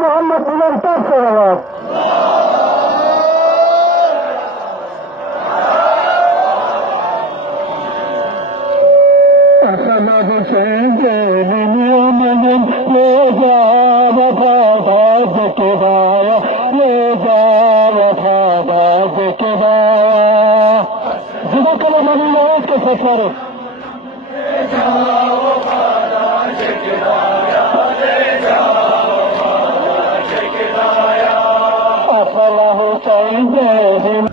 मोहम्मद निरंतर सलावत। असलद से नियमन ले जा वफादार के बाया, ले जा वफादार के बाया। जिधर कल मनी लोग के सफर असला हुसैन जय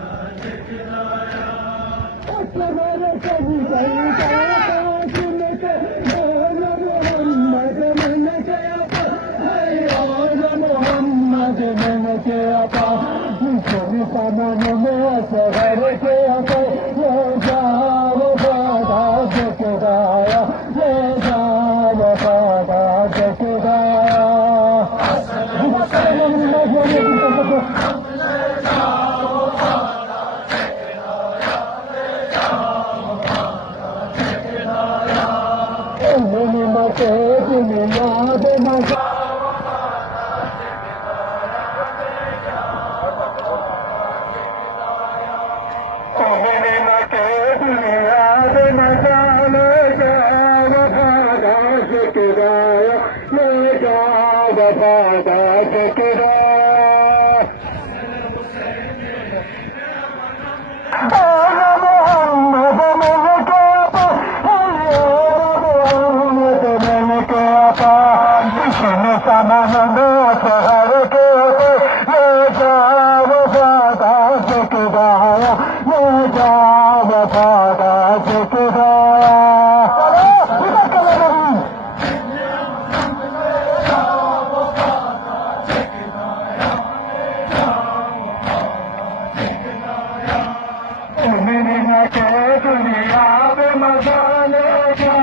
दुनिया में मजाले क्या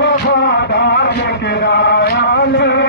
वफादार किराया ले